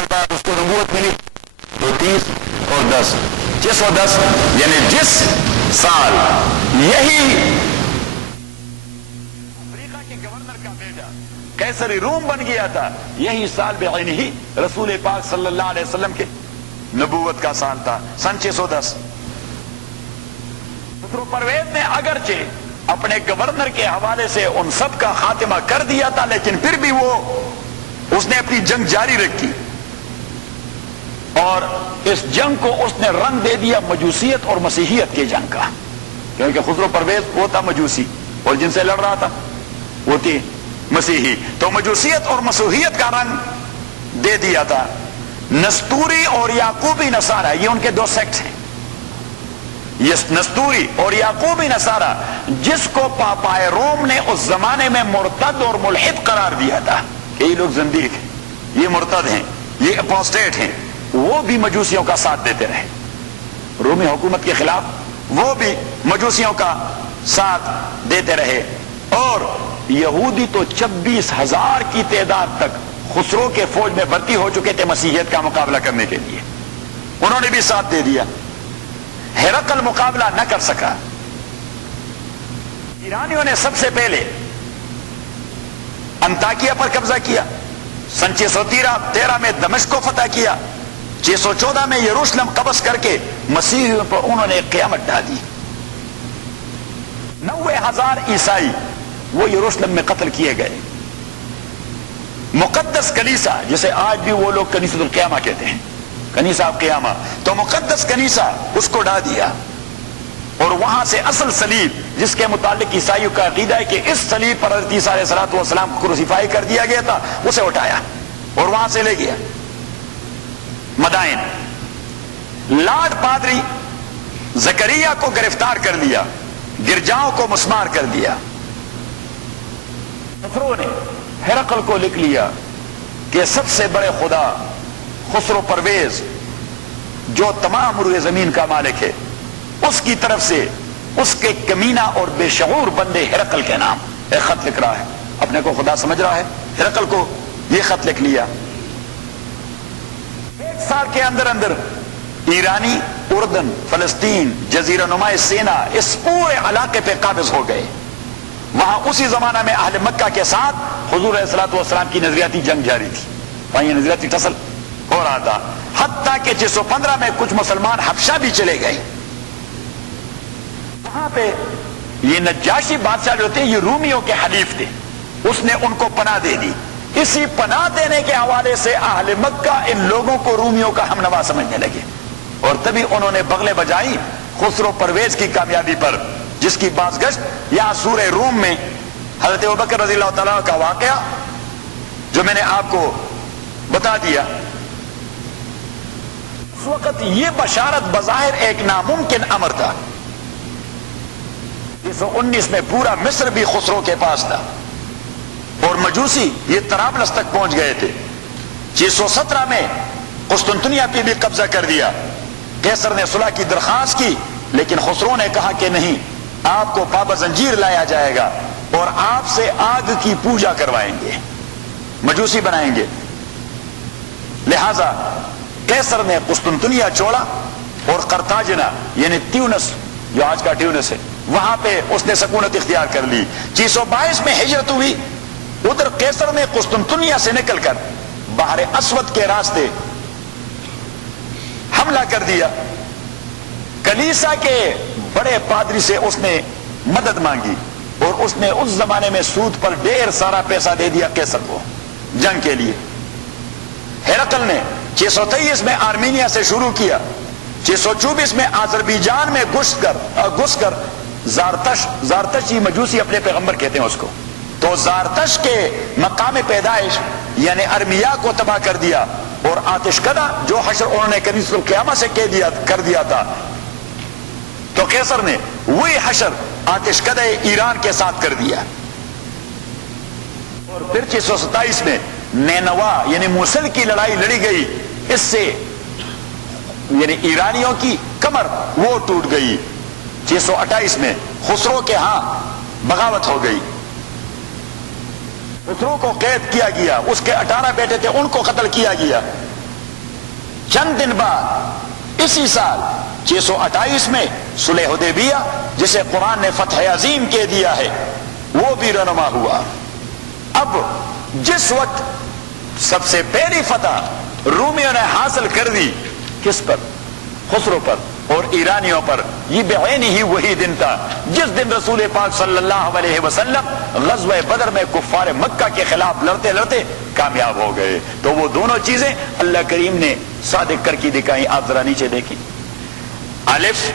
سال بعد اس کو نبوت ملی، تو 30 اور 10 610، یعنی جس سال یہی افریقہ کے گورنر کا بیٹا قیصر روم بن گیا تھا، یہی سال بعینہ رسول پاک صلی اللہ علیہ وسلم کے نبوت کا سال تھا، سن 610۔ خسرو پرویز نے اگرچہ اپنے گورنر کے حوالے سے ان سب کا خاتمہ کر دیا تھا، لیکن پھر بھی اس نے اپنی جنگ جاری رکھی، اور اس جنگ کو اس نے رنگ دے دیا مجوسیت اور مسیحیت کی جنگ کا، کیونکہ خسرو پرویز وہ تھا مجوسی اور جن سے لڑ رہا تھا وہ تھی مسیحی، تو مجوسیت اور مسیحیت کا رنگ دے دیا تھا۔ نستوری اور یعقوبی نصارہ، یہ ان کے دو سیکٹ ہیں، یہ نستوری اور یعقوبی نصارہ، جس کو پاپائے روم نے اس زمانے میں مرتد اور ملحد قرار دیا تھا کہ یہ لوگ زندیق ہیں، یہ مرتد ہیں، یہ اپوسٹیٹ ہیں، وہ بھی مجوسیوں کا ساتھ دیتے رہے، رومی حکومت کے خلاف وہ بھی مجوسیوں کا ساتھ دیتے رہے، اور یہودی تو 26,000 کی تعداد تک خسرو کے فوج میں بھرتی ہو چکے تھے مسیحیت کا مقابلہ کرنے کے لیے، انہوں نے بھی ساتھ دے دیا۔ ہرقل مقابلہ نہ کر سکا، ایرانیوں نے سب سے پہلے انطاکیہ پر قبضہ کیا، سن 613 میں دمشق کو فتح کیا، 614 میں یروشلم قبض کر کے مسیحیوں پر انہوں نے قیامت ڈال دی، 90,000 عیسائی وہ یروشلم میں قتل کیے گئے۔ مقدس کنیسہ، جسے آج بھی وہ لوگ کنیسۃ القیامہ کہتے ہیں، کنیسہ قیامہ، تو مقدس کنیسہ اس کو ڈھا دیا، اور وہاں سے اصل صلیب، جس کے متعلق عیسائیوں کا عقیدہ ہے کہ اس صلیب پر حضرت عیسیٰ علیہ السلام کو کروسیفائی کر دیا گیا تھا، اسے اٹھایا اور وہاں سے لے گیا مدائن۔ لارڈ پادری زکریا کو گرفتار کر لیا، گرجاؤں کو مسمار کر دیا۔ خسرو نے ہرقل کو لکھ لیا کہ سب سے بڑے خدا خسرو پرویز جو تمام روئے زمین کا مالک ہے، اس کی طرف سے اس کے کمینہ اور بے شعور بندے ہرقل کے نام ایک خط لکھ رہا ہے، اپنے کو خدا سمجھ رہا ہے، ہرقل کو یہ خط لکھ لیا۔ 1 سال کے اندر اندر ایرانی اردن، فلسطین، جزیرہ نما سینا، اس پورے علاقے پہ قابض ہو گئے۔ وہاں اسی زمانہ میں اہل مکہ کے ساتھ حضور علیہ الصلوۃ والسلام کی نظریاتی جنگ جاری تھی، وہاں یہ نظریاتی ٹسل ہو رہا تھا، حتیٰ کہ 615 میں کچھ مسلمان حبشہ بھی چلے گئے۔ وہاں پہ یہ نجاشی بادشاہ جو تھے، یہ رومیوں کے حلیف تھے، اس نے ان کو پناہ دے دی۔ اسی پناہ دینے کے حوالے سے اہل مکہ ان لوگوں کو رومیوں کا ہم نوا سمجھنے لگے، اور تبھی انہوں نے بغلیں بجائی خسرو پرویز کی کامیابی پر، جس کی بازگشت یہاں سورہ روم میں حضرت ابوبکر رضی اللہ تعالیٰ کا واقعہ جو میں نے آپ کو بتا دیا۔ اس وقت یہ بشارت بظاہر ایک ناممکن امر تھا۔ 1919 میں پورا مصر بھی خسرو کے پاس تھا، اور مجوسی یہ طرابلس تک پہنچ گئے تھے۔ 617 میں قسطنطنیہ پہ بھی قبضہ کر دیا۔ قیصر نے صلح کی درخواست کی، لیکن خسرو نے کہا کہ نہیں، آپ کو پابہ زنجیر لایا جائے گا اور آپ سے آگ کی پوجا کروائیں گے، مجوسی بنائیں گے۔ لہذا قیصر نے قسطنطنیہ چھوڑا اور قرطاجنہ یعنی تیونس، جو آج کا ٹیونس ہے، وہاں پہ اس نے سکونت اختیار کر لی۔ 622 میں ہجرت ہوئی، ادھر قیصر نے قسطنطنیہ سے نکل کر بحر اسود کے راستے حملہ کر دیا۔ کلیسا کے بڑے پادری سے اس نے مدد مانگی، اور اس نے اس زمانے میں سود پر ڈھیر سارا پیسہ دے دیا قیصر کو جنگ کے لیے۔ ہرقل نے 623 میں آرمینیا سے شروع کیا، 624 میں آذربائیجان میں گھس کر زارتشی مجوسی اپنے پیغمبر کہتے ہیں اس کو، تو زارتش کے مقام پیدائش یعنی ارمیا کو تباہ کر دیا، اور آتش کدہ جو حشر انہوں نے کنیسۃ القیامہ سے کر دیا تھا، تو قیصر نے وہی حشر آتش کدہ ایران کے ساتھ کر دیا۔ اور پھر 627 میں نینوا یعنی موصل کی لڑائی لڑی گئی، اس سے یعنی ایرانیوں کی کمر وہ ٹوٹ گئی۔ 628 میں خسرو کے ہاں بغاوت ہو گئی، خسرو کو قید کیا گیا، اس کے 18 بیٹے تھے ان کو قتل کیا گیا، چند دن بعد اسی سال 628 میں صلح حدیبیہ جسے قرآن نے فتح عظیم کہہ دیا ہے وہ بھی رونما ہوا۔ اب جس وقت سب سے پہلی فتح رومیوں نے حاصل کر دی، کس پر؟ خسرو پر اور ایرانیوں پر، یہ بعین ہی وہی دن تھا جس دن رسول پاک صلی اللہ علیہ وسلم غزوہ بدر میں کفار مکہ کے خلاف لڑتے لڑتے کامیاب ہو گئے۔ تو وہ دونوں چیزیں اللہ کریم نے صادق کر کے دکھائی۔ آپ ذرا نیچے دیکھیں، الف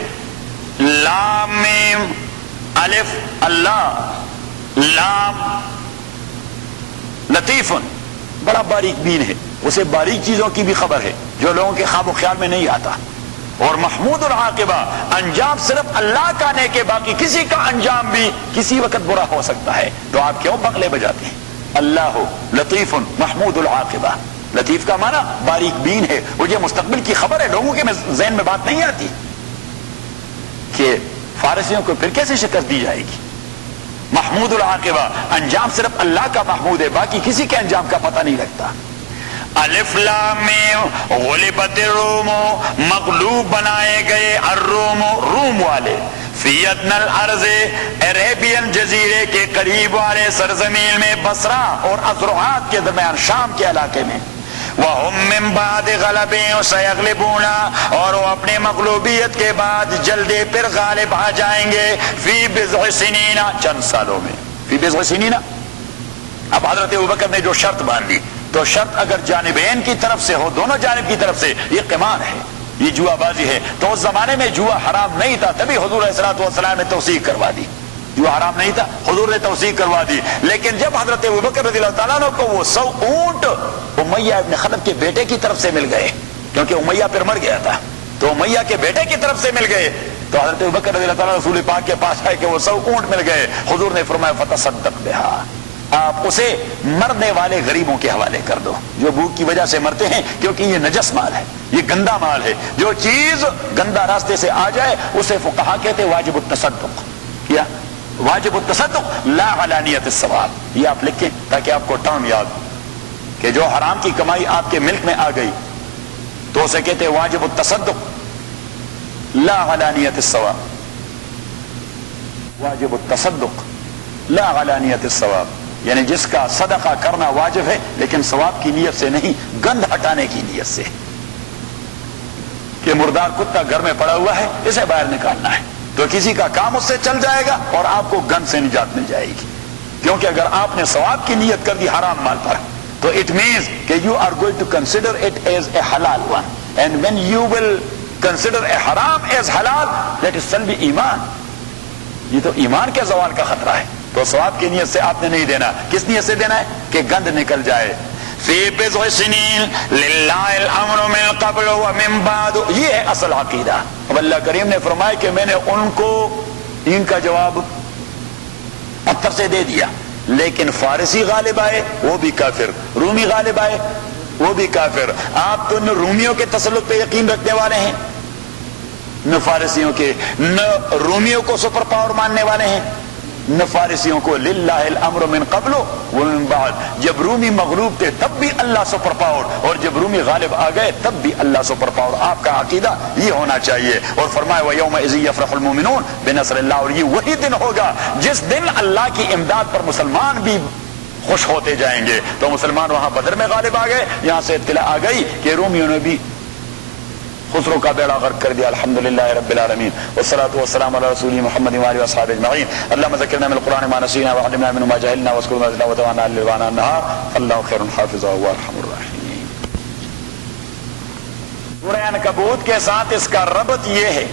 لام میم، الف اللہ، لام لطیف، بڑا باریک بین ہے، اسے باریک چیزوں کی بھی خبر ہے جو لوگوں کے خواب و خیال میں نہیں آتا۔ اور محمود العاقبہ، انجام صرف اللہ کا نیک ہے، باقی کسی کا انجام بھی کسی وقت برا ہو سکتا ہے، تو آپ کیوں بغلے بجاتے ہیں؟ اللہ لطیف محمود العاقبہ، لطیف کا معنی باریک بین ہے، مجھے مستقبل کی خبر ہے، لوگوں کے ذہن میں بات نہیں آتی کہ فارسیوں کو پھر کیسے شکست دی جائے گی۔ محمود العاقبہ، انجام صرف اللہ کا محمود ہے، باقی کسی کے انجام کا پتہ نہیں لگتا۔ الف لام میم، غلبت الروم، مغلوب بنائے گئے الروم، روم والے، فی ادنی الارض، عربین جزیرے کے قریب والے سرزمین میں، بصرہ اور ازرعات کے درمیان، شام کے علاقے میں، وَهُمْ مِنْ بَعْدِ غَلَبِهِمْ سَيَغْلِبُونَ، اور وہ اپنے مغلوبیت کے بعد جلدی پھر غالب آ جائیں گے، فی بضع سنین، چند سالوں میں، فی بضع سنین۔ اب حضرت ابوبکر نے جو شرط باندھ لی، تو شرط اگر جانبین کی طرف سے ہو، دونوں جانب کی طرف سے، یہ قمار ہے، یہ جوا بازی ہے۔ تو اس زمانے میں جوا حرام نہیں تھا، تبھی حضور علیہ الصلوۃ والسلام نے توثیق کروا دی۔ جو حرام نہیں تھا، حضور نے توثیق کروا دی۔ لیکن جب حضرت ابوبکر رضی اللہ تعالیٰ عنہ کو وہ 100 اونٹ امیہ ابن خلف کے بیٹے کی طرف سے مل گئے، کیونکہ امیہ پھر مر گیا تھا، تو امیہ کے بیٹے کی طرف سے مل گئے، تو حضرت ابوبکر رضی اللہ تعالیٰ رسول پاک کے پاس آئے کہ وہ 100 اونٹ مل گئے۔ حضور نے فرمایا فتصدق بہا، آپ اسے مرنے والے غریبوں کے حوالے کر دو جو بھوک کی وجہ سے مرتے ہیں، کیونکہ یہ نجس مال ہے، یہ گندا مال ہے، جو چیز گندا راستے سے آ جائے اسے فقہا کہتے واجب التصدق، کیا واجب التصدق لا علانیت الثواب۔ یہ آپ لکھیں تاکہ آپ کو ٹرم یاد ہو کہ جو حرام کی کمائی آپ کے ملک میں آ گئی تو اسے کہتے واجب التصدق لا علانیت الثواب، واجب التصدق لا علانیت الثواب، یعنی جس کا صدقہ کرنا واجب ہے لیکن ثواب کی نیت سے نہیں، گند ہٹانے کی نیت سے، کہ مردار کتا گھر میں پڑا ہوا ہے، اسے باہر نکالنا ہے، تو کسی کا کام اس سے چل جائے گا اور آپ کو گند سے نجات مل جائے گی۔ کیونکہ اگر آپ نے ثواب کی نیت کر دی حرام مال پر، تو اٹ مینز کہ you are going to consider it as a حلال one, and when you will consider a حرام ایز حلال، دیٹ از سلب ایمان، یہ تو ایمان کے زوال کا خطرہ ہے۔ تو ثواب کی نیت سے آپ نے نہیں دینا، کس نیت سے دینا ہے کہ گند نکل جائے۔ فی بضع سنین للہ الامر من قبل ومن بعد، یہ ہے اصل عقیدہ۔ اب اللہ کریم نے فرمایا کہ میں نے ان کو ان کا جواب پتھر سے دے دیا، لیکن فارسی غالب آئے وہ بھی کافر، رومی غالب آئے وہ بھی کافر۔ آپ تو نہ رومیوں کے تسلط پہ یقین رکھنے والے ہیں، نہ فارسیوں کے، نہ رومیوں کو سپر پاور ماننے والے ہیں، نہ فارسیوں کو۔ للہ الامر من قبل ومن بعد، جب رومی مغلوب تھے تب بھی اللہ سپر پاور، اور جب رومی غالب آ گئے تب بھی اللہ سپر پاور۔ آپ کا عقیدہ یہ ہونا چاہیے۔ اور فرمایا وَيَوْمَئِذٍ يَفْرَحُ الْمُؤْمِنُونَ بِنَصْرِ اللَّهِ، اور یہ وہی دن ہوگا جس دن اللہ کی امداد پر مسلمان بھی خوش ہوتے جائیں گے۔ تو مسلمان وہاں بدر میں غالب آ گئے، یہاں سے اطلاع آ گئی کہ رومیوں نے بھی خسرو کا بیڑا غرق کر دیا۔ الحمدللہ رب العالمین، والصلاة والسلام علی رسول محمد وآلہ وصحبہ اجمعین۔ اللہم ذکرنا من القرآن ما نسینا وعلمنا منه ما جہلنا واذکرنا ذکرا وتوفنا عن الوانا النهار، اللہ خیر حافظا وارحم الراحمین۔ سورہ عنکبوت کے ساتھ اس کا ربط یہ ہے،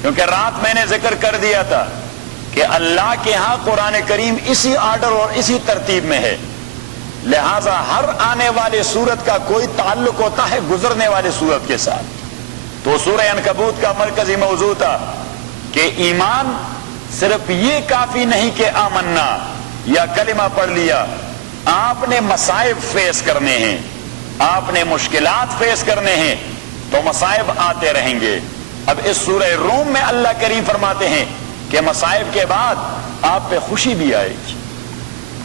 کیونکہ رات میں نے ذکر کر دیا تھا کہ اللہ کے ہاں قرآن کریم اسی آرڈر اور اسی ترتیب میں ہے، لہذا ہر آنے والے سورت کا کوئی تعلق ہوتا ہے گزرنے والے سورت کے ساتھ۔ تو سورہ عنکبوت کا مرکزی موضوع تھا کہ ایمان صرف یہ کافی نہیں کہ آمنا یا کلمہ پڑھ لیا، آپ نے مصائب فیس کرنے ہیں، آپ نے مشکلات فیس کرنے ہیں، تو مصائب آتے رہیں گے۔ اب اس سورہ روم میں اللہ کریم فرماتے ہیں کہ مصائب کے بعد آپ پہ خوشی بھی آئے گی،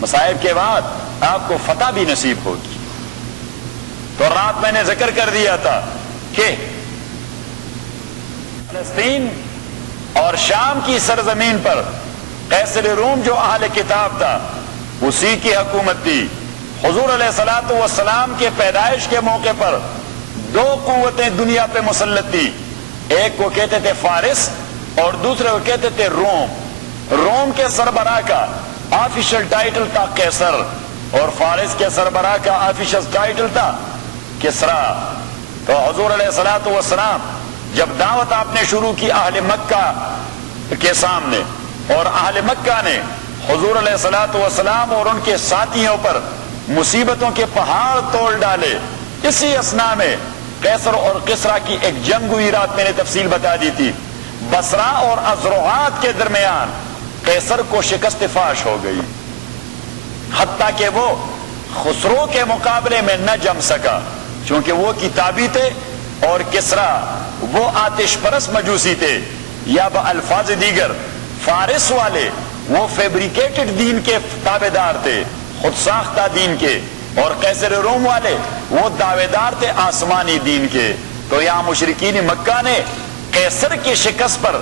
مصائب کے بعد آپ کو فتح بھی نصیب ہوگی۔ تو رات میں نے ذکر کر دیا تھا کہ فلسطین اور شام کی سرزمین پر قیصر روم جو اہل کتاب تھا اسی کی حکومت تھی. حضور علیہ الصلوۃ والسلام کے پیدائش کے موقع پر دو قوتیں دنیا پہ مسلط تھی. ایک کو کہتے تھے فارس اور دوسرے کو کہتے تھے روم. روم کے سربراہ کا آفیشل ٹائٹل تھا قیصر اور فارس کے سربراہ کا آفیشل ٹائٹل تھا کسرا. تو حضور علیہ الصلوۃ والسلام جب دعوت آپ نے شروع کی اہل مکہ کے سامنے اور اہل مکہ نے حضور علیہ الصلوۃ والسلام اور ان کے ساتھیوں پر مصیبتوں کے پہاڑ توڑ ڈالے. اسی اثنا میں قیصر اور کسرا کی ایک جنگ ہوئی. رات میں نے تفصیل بتا دی تھی. بصرہ اور ازروحات کے درمیان قیصر کو شکست فاش ہو گئی حتیٰ کہ وہ خسرو کے مقابلے میں نہ جم سکا چونکہ وہ کتابی تھے اور کسرا وہ آتش پرست مجوسی تھے. یا بالفاظ دیگر فارس والے وہ فیبریکیٹڈ دین کے تابع دار تھے, خود ساختہ دین کے, اور قیصر روم والے وہ دعوے دار تھے آسمانی دین کے. تو یہاں مشرکین مکہ نے قیصر کی شکست پر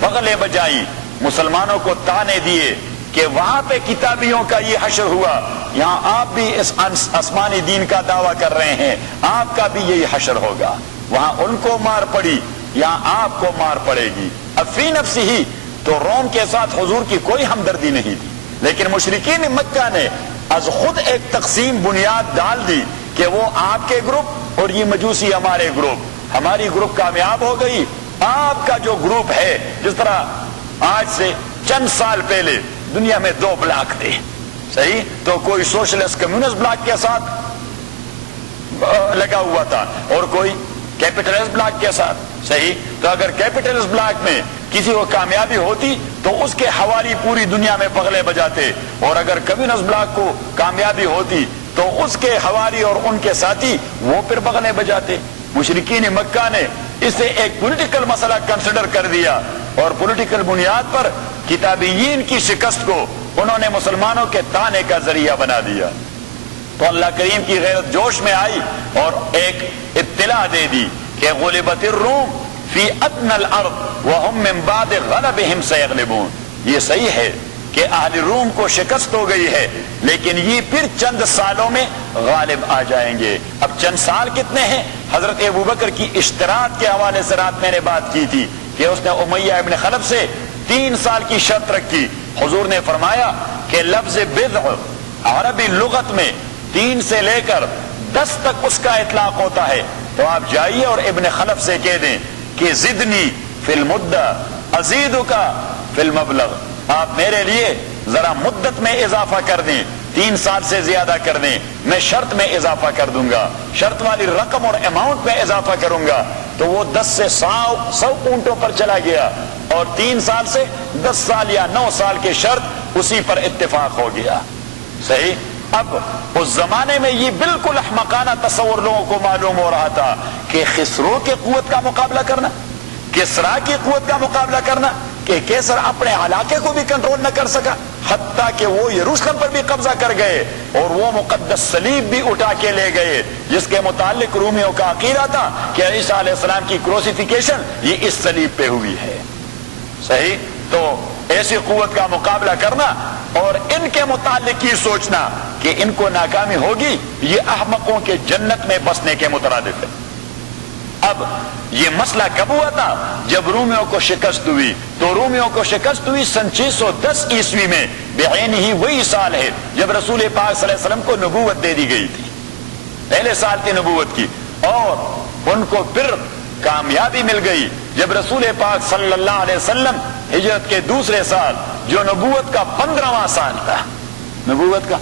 بغلیں بجائی, مسلمانوں کو تانے دیے کہ وہاں پہ کتابیوں کا یہ حشر ہوا, یہاں آپ بھی اس آسمانی دین کا دعویٰ کر رہے ہیں, آپ کا بھی یہی حشر ہوگا. وہاں ان کو مار پڑی, یہاں آپ کو مار پڑے گی. اب فی نفسی ہی تو روم کے ساتھ حضور کی کوئی ہمدردی نہیں تھی, لیکن مشرکین مکہ نے از خود ایک تقسیم بنیاد ڈال دی کہ وہ آپ کے گروپ اور یہ مجوسی ہمارے گروپ. ہماری گروپ کامیاب ہو گئی, آپ کا جو گروپ ہے, جس طرح آج سے چند سال پہلے دنیا میں دو بلاک تھے, صحیح, تو کوئی سوشلسٹ کمیونسٹ بلاک کے ساتھ لگا ہوا تھا اور کوئی کیپٹلسٹ بلاک کے ساتھ, صحیح. تو اگر کیپٹلسٹ بلاک میں کسی کو کامیابی ہوتی تو اس کے حوالی پوری دنیا میں بغلے بجاتے, اور اگر کمیونسٹ بلاک کو کامیابی ہوتی تو اس کے حوالی اور ان کے ساتھی وہ پھر بغلے بجاتے. مشرکین مکہ نے اسے ایک پولیٹیکل مسئلہ کنسیڈر کر دیا اور پولیٹیکل بنیاد پر کتابیین کی شکست کو انہوں نے مسلمانوں کے تانے کا ذریعہ بنا دیا. تو اللہ کریم کی غیرت جوش میں آئی اور ایک اطلاع دے دی کہ غلبت الروم فی ادنى الارض وهم من بعد غلبهم سيغلبون. یہ صحیح ہے کہ اہل روم کو شکست ہو گئی ہے, لیکن یہ پھر چند سالوں میں غالب آ جائیں گے. اب چند سال کتنے ہیں؟ حضرت ابوبکر کی اشتراط کے حوالے سے رات میں نے بات کی تھی کہ اس نے امیہ ابن خلف سے 3 سال کی شرط رکھی. حضور نے فرمایا کہ لفظ بضع عربی لغت میں 3 سے لے کر 10 تک اس کا اطلاق ہوتا ہے. تو آپ جائیے اور ابن خلف سے کہہ دیں کہ زدنی فی المدہ ازیدک فی المبلغ, آپ میرے لیے ذرا مدت میں اضافہ کر دیں, 3 سال سے زیادہ کر دیں, میں شرط میں اضافہ کر دوں گا, شرط والی رقم اور اماؤنٹ میں اضافہ کروں گا. تو وہ 10 سے 100 اونٹوں پر چلا گیا اور 3 سال سے 10 سال یا 9 سال کی شرط اسی پر اتفاق ہو گیا, صحیح. اب اس زمانے میں یہ بالکل احمقانہ تصور لوگوں کو معلوم ہو رہا تھا کہ خسرو کی قوت کا مقابلہ کرنا, کسرا کی قوت کا مقابلہ کرنا, کہ کیسر اپنے علاقے کو بھی کنٹرول نہ کر سکا, حتیٰ کہ وہ یروشلم پر بھی قبضہ کر گئے اور وہ مقدس صلیب بھی اٹھا کے لے گئے, جس کے متعلق رومیوں کا عقیدہ تھا کہ عیسیٰ علیہ السلام کی کروسیفیکیشن یہ اس صلیب پہ ہوئی ہے, صحیح. تو ایسی قوت کا مقابلہ کرنا اور ان کے متعلق یہ سوچنا کہ ان کو ناکامی ہوگی, یہ احمقوں کے جنت میں بسنے کے مترادف ہے. اب یہ مسئلہ کب ہوا تھا؟ جب رومیوں کو شکست ہوئی. تو رومیوں کو شکست ہوئی سن 610 عیسوی میں, بعین ہی وہی سال ہے جب رسول پاک صلی اللہ علیہ وسلم کو نبوت دے دی گئی تھی. پہلے سال تھی نبوت کی, اور ان کو پھر کامیابی مل گئی جب رسول پاک صلی اللہ علیہ وسلم ہجرت کے دوسرے سال, جو نبوت کا 15واں سال تھا, نبوت کا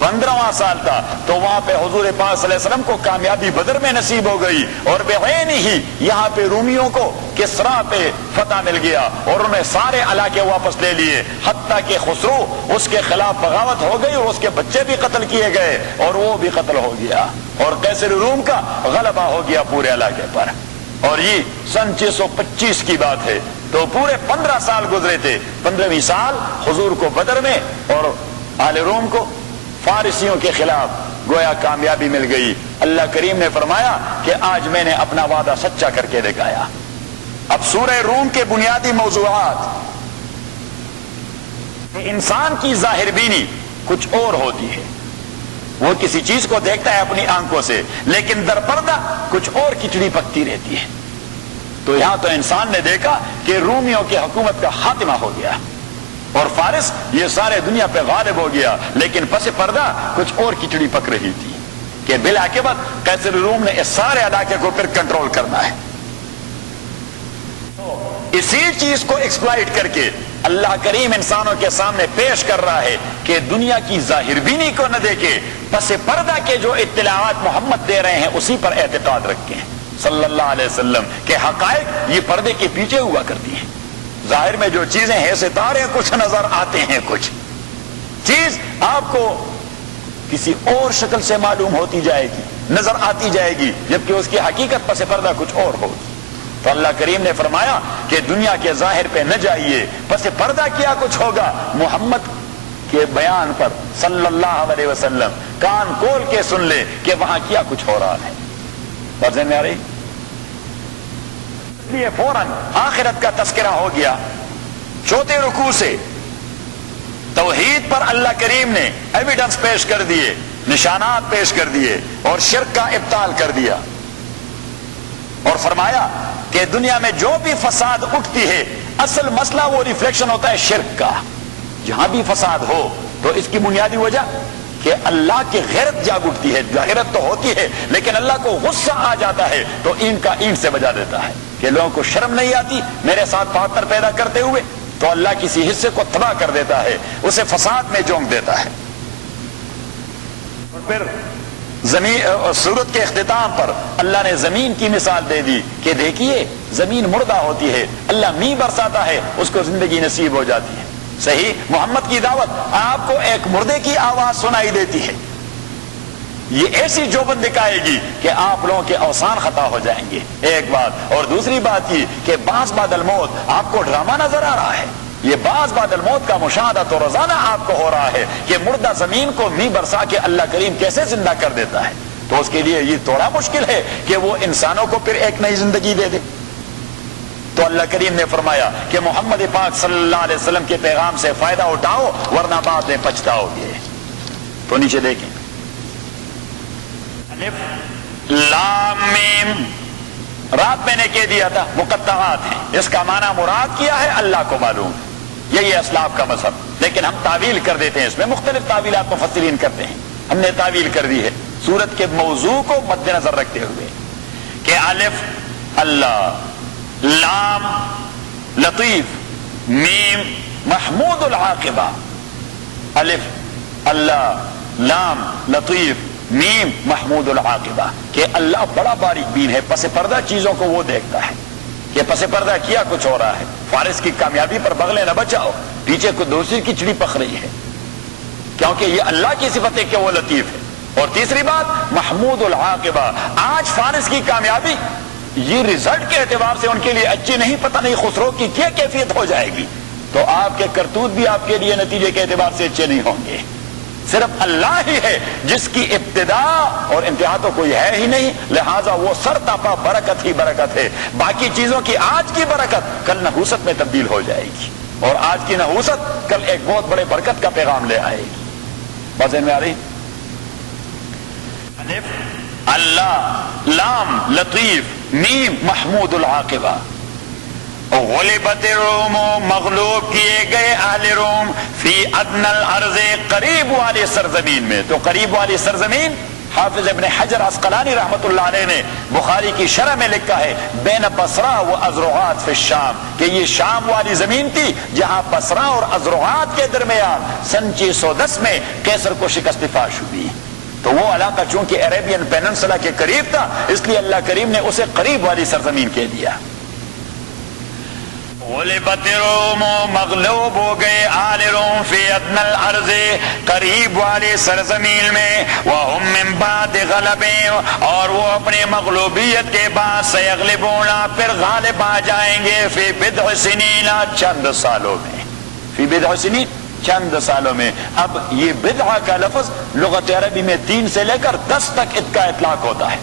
15واں سال تھا, تو وہاں پہ حضور پاک صلی اللہ علیہ وسلم کو کامیابی بدر میں نصیب ہو گئی, اور بعین ہی یہاں پہ رومیوں کو کسرا پہ فتح مل گیا اور انہیں سارے علاقے واپس لے لیے, حتیٰ کہ خسرو اس کے خلاف بغاوت ہو گئی اور اس کے بچے بھی قتل کیے گئے اور وہ بھی قتل ہو گیا, اور قیصر روم کا غلبہ ہو گیا پورے علاقے پر. اور یہ سن 625 کی بات ہے. تو پورے 15 سال گزرے تھے. 15ویں سال حضور کو بدر میں اور آل روم کو فارسیوں کے خلاف گویا کامیابی مل گئی۔ اللہ کریم نے فرمایا کہ آج میں نے اپنا وعدہ سچا کر کے دکھایا۔ اب سورہ روم کے بنیادی موضوعات، انسان کی ظاہر بینی کچھ اور ہوتی ہے، وہ کسی چیز کو دیکھتا ہے اپنی آنکھوں سے، لیکن در پردہ کچھ اور کھچڑی پکتی رہتی ہے۔ تو یہاں تو انسان نے دیکھا کہ رومیوں کی حکومت کا خاتمہ ہو گیا اور فارس یہ سارے دنیا پہ غالب ہو گیا، لیکن پس پردہ کچھ اور کھچڑی پک رہی تھی کہ بالعاقبت قیصر روم نے اس سارے علاقے کو پھر کنٹرول کرنا ہے۔ اسی چیز کو ایکسپلائٹ کر کے اللہ کریم انسانوں کے سامنے پیش کر رہا ہے کہ دنیا کی ظاہر بینی کو نہ دیکھے، پس پردہ کے جو اطلاعات محمد دے رہے ہیں اسی پر اعتقاد رکھیں صلی اللہ علیہ وسلم کہ حقائق یہ پردے کے پیچھے ہوا کرتی ہیں۔ ظاہر میں جو چیزیں ہیں ستارے کچھ نظر آتے ہیں، کچھ چیز آپ کو کسی اور شکل سے معلوم ہوتی جائے گی، نظر آتی جائے گی، جبکہ اس کی حقیقت پس پردہ کچھ اور ہوگی۔ تو اللہ کریم نے فرمایا کہ دنیا کے ظاہر پہ نہ جائیے، پس پردہ کیا کچھ ہوگا محمد کے بیان پر صلی اللہ علیہ وسلم کان کھول کے سن لے کہ وہاں کیا کچھ ہو رہا ہے۔ بات سمجھ میں آ رہی؟ اس لیے فوراً آخرت کا تذکرہ ہو گیا۔ چوتھے رکوع سے توحید پر اللہ کریم نے ایویڈنس پیش کر دیے، نشانات پیش کر دیے اور شرک کا ابطال کر دیا، اور فرمایا کہ دنیا میں جو بھی فساد اٹھتی ہے اصل مسئلہ وہ ریفلیکشن ہوتا ہے شرک کا۔ جہاں بھی فساد ہو تو اس کی بنیادی وجہ کہ اللہ کی غیرت جاگ اٹھتی ہے۔ غیرت تو ہوتی ہے لیکن اللہ کو غصہ آ جاتا ہے تو اینٹ کا اینٹ سے بجا دیتا ہے کہ لوگوں کو شرم نہیں آتی میرے ساتھ پارٹنر پیدا کرتے ہوئے، تو اللہ کسی حصے کو تباہ کر دیتا ہے، اسے فساد میں جھونک دیتا ہے۔ اور پھر سورت کے اختتام پر اللہ نے زمین کی مثال دے دی کہ دیکھیے زمین مردہ ہوتی ہے، اللہ میਂہ برساتا ہے اس کو زندگی نصیب ہو جاتی ہے۔ صحیح، محمد کی دعوت آپ کو ایک مردے کی آواز سنائی دیتی ہے، یہ ایسی جوبن دکھائے گی کہ آپ لوگوں کے اوسان خطا ہو جائیں گے، ایک بات۔ اور دوسری بات یہ کہ بعض بعد الموت آپ کو ڈرامہ نظر آ رہا ہے، یہ بعض بعد الموت کا مشاہدہ تو روزانہ آپ کو ہو رہا ہے کہ مردہ زمین کو میਂہ برسا کے اللہ کریم کیسے زندہ کر دیتا ہے۔ تو اس کے لیے یہ تھوڑا مشکل ہے کہ وہ انسانوں کو پھر ایک نئی زندگی دے دے۔ تو اللہ کریم نے فرمایا کہ محمد پاک صلی اللہ علیہ وسلم کے پیغام سے فائدہ اٹھاؤ ورنہ بعد میں پچھتاؤ گے۔ تو نیچے دیکھیں، الف لام میم، رات میں نے کہہ دیا تھا مقطعات ہیں، اس کا معنی مراد کیا ہے اللہ کو معلوم، یہی اسلاف کا مذہب، لیکن ہم تعویل کر دیتے ہیں، اس میں مختلف تعویلات مفسرین کرتے ہیں، ہم نے تعویل کر دی ہے سورت کے موضوع کو مد نظر رکھتے ہوئے کہ الف اللہ، لام لطیف، میم محمود العاقبہ۔ الف اللہ، لام لطیف، میم محمود العاقبہ، کہ اللہ بڑا باریک بین ہے، پس پردہ چیزوں کو وہ دیکھتا ہے کہ پس پردہ کیا کچھ ہو رہا ہے۔ فارس کی کامیابی پر بغلے نہ بچاؤ، پیچھے کو دوسری کھچڑی پک رہی ہے، کیونکہ یہ اللہ کی صفت ہے کہ وہ لطیف ہے۔ اور تیسری بات محمود العاقبہ، آج فارس کی کامیابی یہ رزلٹ کے اعتبار سے ان کے لیے اچھی نہیں، پتہ نہیں خسرو کی کیا کیفیت ہو جائے گی، تو آپ کے کرتوت بھی آپ کے لیے نتیجے کے اعتبار سے اچھے نہیں ہوں گے۔ صرف اللہ ہی ہے جس کی ابتدا اور انتہا تو کوئی ہے ہی نہیں، لہٰذا وہ سر تاپا برکت ہی برکت ہے۔ باقی چیزوں کی آج کی برکت کل نحوست میں تبدیل ہو جائے گی، اور آج کی نحوست کل ایک بہت بڑے برکت کا پیغام لے آئے گی۔ بات سمجھ میں آ رہی؟ اللہ، لام لطیف، میم محمود العاقبہ۔ غلبت الروم، مغلوب کیے گئے اہل روم، فی ادنی الارض، قریب والی سرزمین میں۔ تو قریب والی سرزمین حافظ ابن حجر عسقلانی رحمت اللہ علیہ نے بخاری کی شرح میں لکھا ہے بین بصرہ و ازرعات فی الشام، کہ یہ شام والی زمین تھی جہاں بصرہ اور ازرعات کے درمیان سن 610 میں قیصر کو شکست فاش ہوئی۔ تو وہ علاقہ چونکہ عربین پیننسلا کے قریب تھا، اس لیے اللہ کریم نے اسے قریب والی سرزمین کہہ دیا۔ غلبت الروم، مغلوب ہو گئے آل روم، فی ادنی الارض، قریب والی سرزمین میں، وہم من بعد غلبہم، اور وہ اپنے مغلوبیت کے بعد سیغلبون، پھر غالب آ جائیں گے، فی بضع سنین، چند سالوں میں، فی بضع سنین چند سالوں میں. اب یہ بدعہ کا لفظ لغت عربی میں 3 سے لے کر 10 تک اس کا اطلاق ہوتا ہے.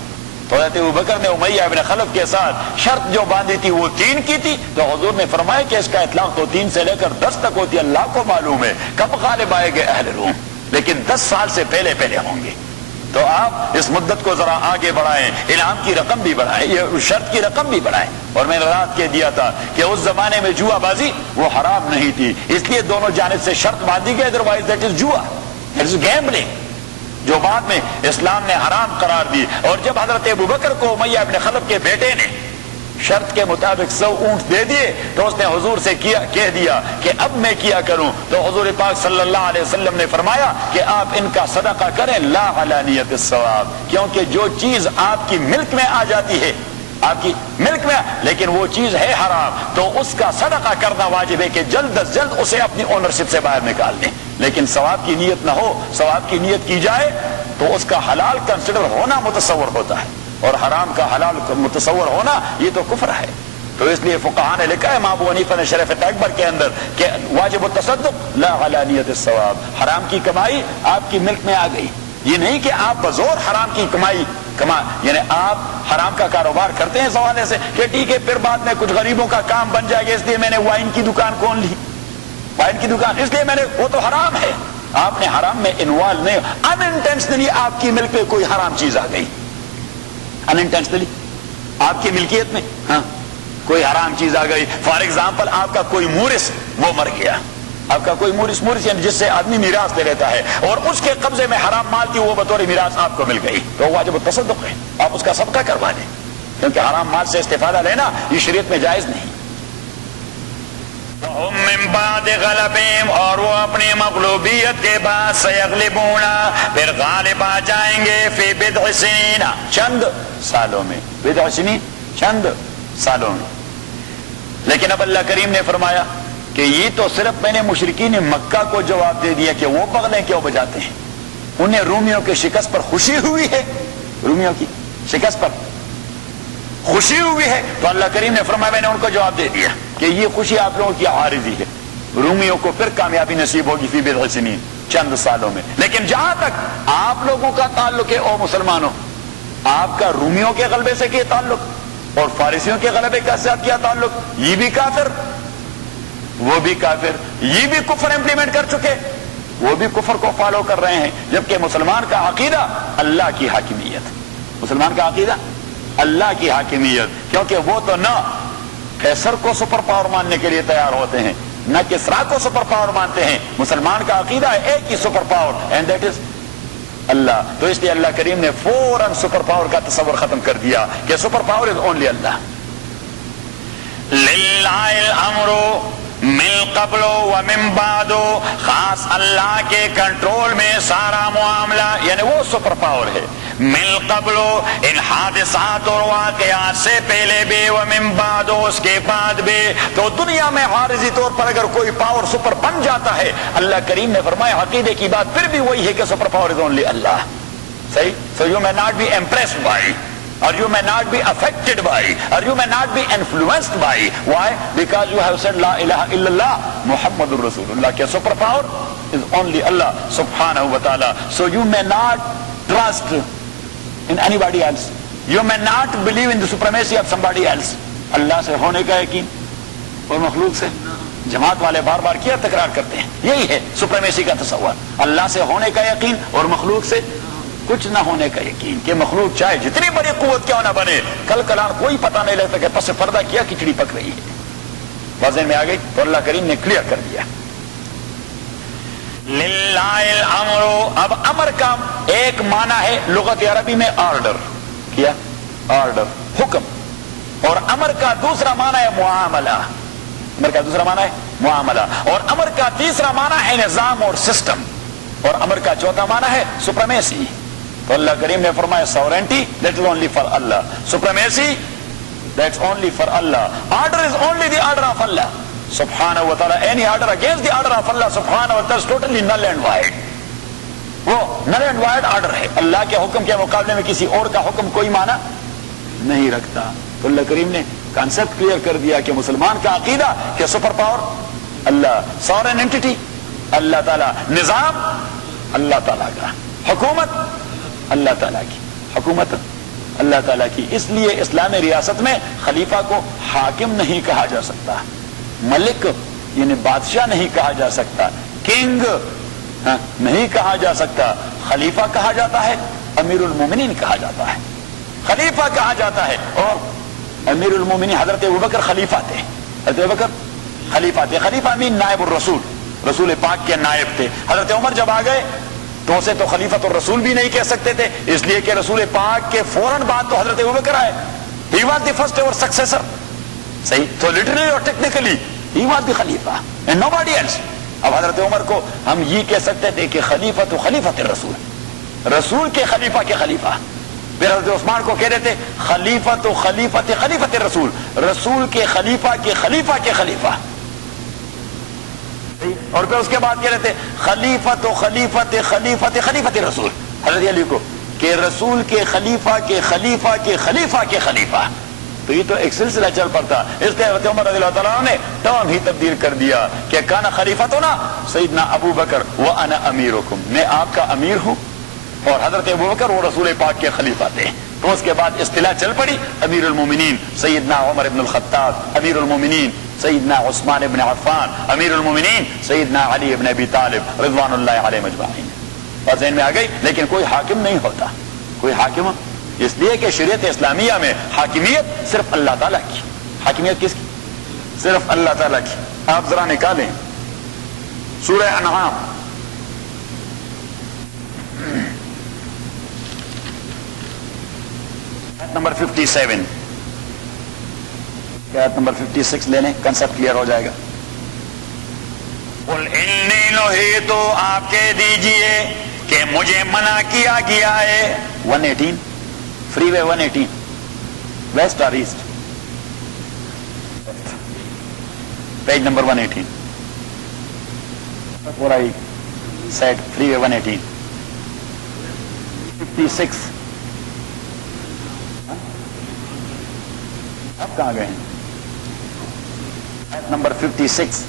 تو حضرت ابوبکر نے امیہ ابن خلف کے ساتھ شرط جو باندھی تھی وہ 3 کی تھی، تو حضور نے فرمایا کہ اس کا اطلاق تو 3 سے لے کر 10 تک ہوتی ہے. اللہ کو معلوم ہے کب غالب آئے گے اہل روم، لیکن 10 سال سے پہلے پہلے ہوں گے. تو آپ اس مدت کو ذرا آگے بڑھائیں، انعام کی رقم بھی بڑھائیں، یہ شرط کی رقم بھی بڑھائیں. اور میں نے رات کے دیا تھا کہ اس زمانے میں جوا بازی وہ حرام نہیں تھی، اس لیے دونوں جانب سے شرط باندھی گئی، ادروائز دیٹ از جوا، دیٹ از گیمبلنگ، جو بعد میں اسلام نے حرام قرار دی. اور جب حضرت ابوبکر کو امیہ ابن خلف کے بیٹے نے شرط کے مطابق 100 اونٹ دے دیے تو اس نے حضور سے کہہ دیا کہ اب میں کیا کروں. تو حضور پاک صلی اللہ علیہ وسلم نے فرمایا کہ آپ ان کا صدقہ کریں لا علانیت الثواب، کیونکہ جو چیز آپ کی ملک میں آ جاتی ہے، آپ کی ملک میں، لیکن وہ چیز ہے حرام، تو اس کا صدقہ کرنا واجب ہے کہ جلد از جلد اسے اپنی اونرشپ سے باہر نکال دیں. لیکن ثواب کی نیت نہ ہو، ثواب کی نیت کی جائے تو اس کا حلال کنسیڈر ہونا متصور ہوتا ہے، اور حرام کا حلال متصور ہونا یہ تو کفر ہے. تو اس لیے فقہاء نے لکھا ہے، امام ابو حنیفہ نے شرح فتح اکبر کے اندر کہ واجب التصدق لا علانیت الثواب، حرام کی کمائی آپ کی ملک میں آ گئی، یہ نہیں کہ آپ بزور حرام کی کمائی یعنی آپ حرام کا کاروبار کرتے ہیں اس حوالے سے کہ ٹھیک ہے پھر بعد میں کچھ غریبوں کا کام بن جائے گا اس لیے میں نے وائن کی دکان کھول لی، وائن کی دکان اس لیے میں نے، وہ تو حرام ہے. آپ نے حرام میں انوالو نہیں، ان انٹینشنلی آپ کی ملک میں کوئی حرام چیز آ گئی، ان انٹینشنلی آپ کی ملکیت میں ہاں کوئی حرام چیز آ گئی. فار ایگزامپل آپ کا کوئی مورث وہ مر گیا، آپ کا کوئی مورث یعنی جس سے آدمی میراث دے لیتا ہے اور اس کے قبضے میں حرام مال تھی، وہ بطور میراث آپ کو مل گئی، تو واجب التصدق ہے، آپ اس کا صدقہ کروا دیں، کیونکہ حرام مال سے استفادہ لینا یہ شریعت میں جائز نہیں. من بعد غلبہم، اور وہ اپنی مغلوبیت کے بعد سیغلبون، پھر غالب آ جائیں گے، فی بضع سنین، چند سالوں میں، بضع سنین چند سالوں میں. لیکن اب اللہ کریم نے فرمایا کہ یہ تو صرف میں نے مشرکین مکہ کو جواب دے دیا کہ وہ بغلیں کیوں بجاتے ہیں، انہیں رومیوں کے شکست پر خوشی ہوئی ہے، رومیوں کی شکست پر خوشی ہوئی ہے، تو اللہ کریم نے فرمایا میں نے ان کو جواب دے دیا کہ یہ خوشی آپ لوگوں کی عارضی ہے، رومیوں کو پھر کامیابی نصیب ہوگی فی بضع سنین، چند سالوں میں. لیکن جہاں تک آپ لوگوں کا تعلق ہے او مسلمانوں، آپ کا رومیوں کے غلبے سے کیا تعلق اور فارسیوں کے غلبے کے ساتھ کیا تعلق، یہ بھی کافر وہ بھی کافر، یہ بھی کفر امپلیمنٹ کر چکے، وہ بھی کفر کو فالو کر رہے ہیں. جبکہ مسلمان کا عقیدہ اللہ کی حاکمیت، مسلمان کا عقیدہ اللہ کی حاکمیت، کیونکہ وہ تو نہ قیصر کو سپر پاور ماننے کے لیے تیار ہوتے ہیں نہ کسرا کو سپر پاور مانتے ہیں. مسلمان کا عقیدہ ہے ایک ہی superpower and that is اللہ. تو اس لیے اللہ کریم نے فوراً سپر پاور کا تصور ختم کر دیا کہ سپر پاور از اونلی اللہ. للہ الامر من قبل و من بعد، خاص اللہ کے کنٹرول میں سارا معاملہ، یعنی وہ سپر پاور ہے. من قبل ان حادثات اور واقعات سے پہلے بھی، و من بعد اس کے بعد بھی. تو دنیا میں عارضی طور پر اگر کوئی پاور سپر بن جاتا ہے، اللہ کریم نے فرمایا عقیدے کی بات پھر بھی وہی ہے کہ سپر پاور از اونلی اللہ. صحیح. So you may not be impressed by, or you may not be affected by, or you may not be influenced by. Why? Because you have said La ilaha illallah Muhammadur Rasulullah. Ke super power is only Allah subhanahu wa ta'ala. So you may not trust in anybody else. You may not believe in the supremacy of somebody else. اللہ سے ہونے کا یقین اور مخلوق سے. جماعت والے بار بار کیا تکرار کرتے ہیں، یہی ہے سپریمیسی کا تصور، اللہ سے ہونے کا یقین اور مخلوق سے کچھ نہ ہونے کا یقین. کہ مخلوق چاہے جتنی بڑی قوت کیوں نہ بنے، کل کلان کوئی پتہ نہیں لگتا کہ پس پردہ کیا کھچڑی پک رہی ہے. وزن میں آ گئی تو اللہ کریم نے کلیئر کر دیا. للہ الامر، اب امر کا ایک معنی ہے لغت عربی میں آرڈر، کیا آرڈر حکم، اور امر کا دوسرا معنی ہے معاملہ. امر کا دوسرا معنی ہے معاملہ، اور امر کا تیسرا معنی ہے نظام اور سسٹم، اور امر کا چوتھا معنی ہے سپریمیسی. تو اللہ کریم نے فرمایا sovereignty that is only for اللہ، سپریمیسی دیٹس اونلی فار اللہ، order is only the order of اللہ سبحانہ و تعالی. Any order against the order of اللہ سبحانہ و تعالی ٹوٹلی نل اینڈ وائڈ. وہ نل اینڈ وائڈ آرڈر ہے، اللہ کے حکم کے مقابلے میں کسی اور کا حکم کوئی معنی نہیں رکھتا. تو اللہ کریم نے کانسیپٹ کلیئر کر دیا کہ مسلمان کا عقیدہ کہ سپر پاور اللہ، سورن اینٹیٹی اللہ تعالیٰ، نظام اللہ تعالیٰ کا، حکومت اللہ تعالیٰ کی، حکومت اللہ تعالیٰ کی. اس لیے اسلامی ریاست میں خلیفہ کو حاکم نہیں کہا جا سکتا، ملک یعنی بادشاہ نہیں کہا جا سکتا، کنگ نہیں کہا جا سکتا. خلیفہ کہا جاتا ہے، امیر المومنین کہا جاتا ہے، خلیفہ کہا جاتا ہے. اور امیر المومنین حضرت ابوبکر خلیفہ تھے، حضرت ابوبکر خلیفہ تھے. خلیفہ امین نائب الرسول، رسول پاک کے نائب تھے. حضرت عمر جب آ گئے تو اسے تو خلیفۃ الرسول بھی نہیں کہہ سکتے تھے، اس لیے کہ رسول پاک کے فوراً بعد تو حضرت ابوبکر آئے. He was the first ever successor. صحیح، تو literally اور technically he was the خلیفہ and nobody else. اب حضرت عمر کو ہم یہ کہہ سکتے تھے کہ خلیفہ تو خلیفۃ الرسول، رسول کے خلیفہ کے خلیفہ. پھر حضرت عثمان کو کہہ دیتے خلیفہ تو خلیفۃ خلیفۃ الرسول، رسول کے خلیفہ کے خلیفہ کے خلیفہ. اور پھر اس کے بعد کہہ رہے تھے خلیفۃ و خلیفۃ خلیفۃ خلیفۃ رسول، حضرت علی کو کہ رسول کے خلیفہ کے خلیفہ کے خلیفہ کے خلیفہ. تو یہ تو ایک سلسلہ چل پڑتا. اس لیے حضرت عمر رضی اللہ تعالیٰ نے ٹرم ہی تبدیل کر دیا کہ کانا خلیفتنا سیدنا ابو بکر وانا امیرکم، میں آپ کا امیر ہوں اور حضرت ابو بکر وہ رسول پاک کے خلیفہ تھے. تو اس کے بعد اصطلاح چل پڑی امیر المومنین سیدنا عمر ابن الخطاب، امیر المومنین سیدنا عثمان ابن عفان، امیر المومنین سیدنا علی ابن ابی طالب رضوان اللہ علیہ مجمعین. بات ذہن میں آ گئی. لیکن کوئی حاکم نہیں ہوتا، کوئی حاکم، اس لیے کہ شریعت اسلامیہ میں حاکمیت صرف اللہ تعالیٰ کی. حاکمیت کس کی؟ صرف اللہ تعالیٰ کی. آپ ذرا نکالیں سورہ انعام نمبر 57، آیت نمبر 56 لے لیں، کنسپٹ کلیئر ہو جائے گا. قل انی نہیت، آپ کہہ دیجئے کہ مجھے منع کیا گیا ہے. 118 فری وے 118 ویسٹ اور east, page number 118. What I said, free way 118 56. اب کہاں گئے ہیں؟ آیت نمبر 56.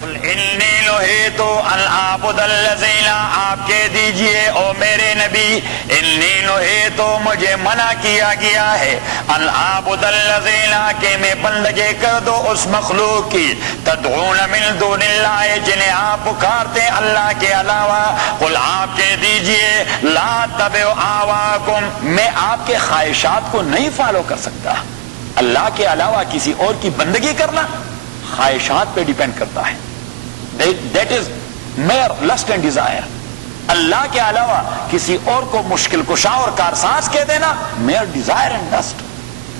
قل انی نہیت ان اعبد الذین، آپ کہہ دیجئے او میرے نبی انی نہیت، مجھے منع کیا گیا ہے ان اعبد الذین، کہ میں بندگی کر دو اس مخلوق کی تدعون من دون اللہ، جنہیں آپ پکارتے اللہ کے علاوہ. قل آپ کہہ دیجئے لا اتبع اہواءکم، میں آپ کے خواہشات کو نہیں فالو کر سکتا. اللہ کے علاوہ کسی اور کی بندگی کرنا خواہشات پہ ڈیپینڈ کرتا ہے. That is mere lust and desire. اللہ کے علاوہ کسی اور کو مشکل کشا اور کارساز کہہ دینا mere desire and lust.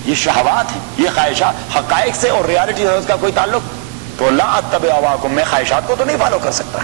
یہ شہوات ہیں، یہ خواہشات حقائق سے اور ریالٹی سے اس کا کوئی تعلق. تو لا اتبع اہواءکم، میں خواہشات کو تو نہیں فالو کر سکتا.